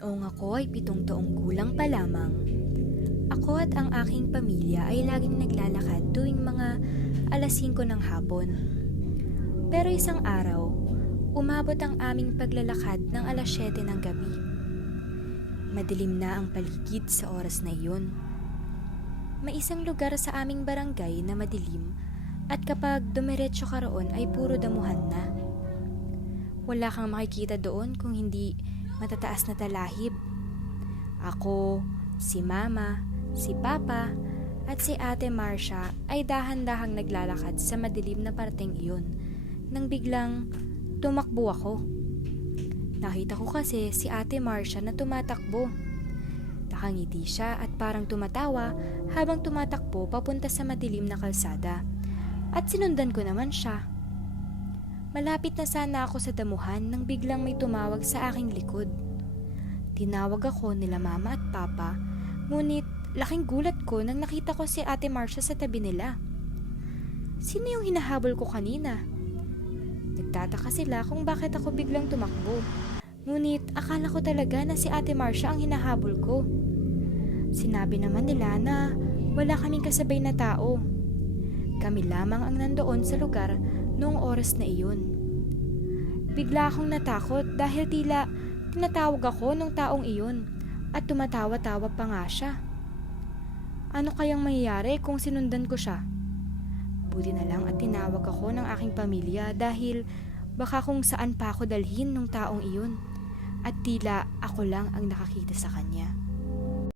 Noong ako ay 7 taong gulang pa lamang, ako at ang aking pamilya ay laging naglalakad tuwing mga 5:00 ng hapon. Pero isang araw, umabot ang aming paglalakad ng 7:00 ng gabi. Madilim na ang paligid sa oras na iyon. May isang lugar sa aming barangay na madilim at kapag dumiretso ka roon ay puro damuhan na. Wala kang makikita doon kung hindi matataas na talahib. Ako, si Mama, si Papa, at si Ate Marcia ay dahan-dahang naglalakad sa madilim na parteng iyon nang biglang tumakbo ako. Nakita ko kasi si Ate Marcia na tumatakbo. Nakangiti siya at parang tumatawa habang tumatakbo papunta sa madilim na kalsada at sinundan ko naman siya. Malapit na sana ako sa damuhan nang biglang may tumawag sa aking likod. Tinawag ako nila Mama at Papa, ngunit laking gulat ko nang nakita ko si Ate Marcia sa tabi nila. Sino yung hinahabol ko kanina? Nagtataka sila kung bakit ako biglang tumakbo. Ngunit akala ko talaga na si Ate Marcia ang hinahabol ko. Sinabi naman nila na wala kaming kasabay na tao. Kami lamang ang nandoon sa lugar noong oras na iyon. Bigla akong natakot dahil tila tinatawag ako ng taong iyon at tumatawa-tawa pa nga siya. Ano kayang mangyayari kung sinundan ko siya? Buti na lang at tinawag ako ng aking pamilya dahil baka kung saan pa ako dalhin ng taong iyon at tila ako lang ang nakakita sa kanya.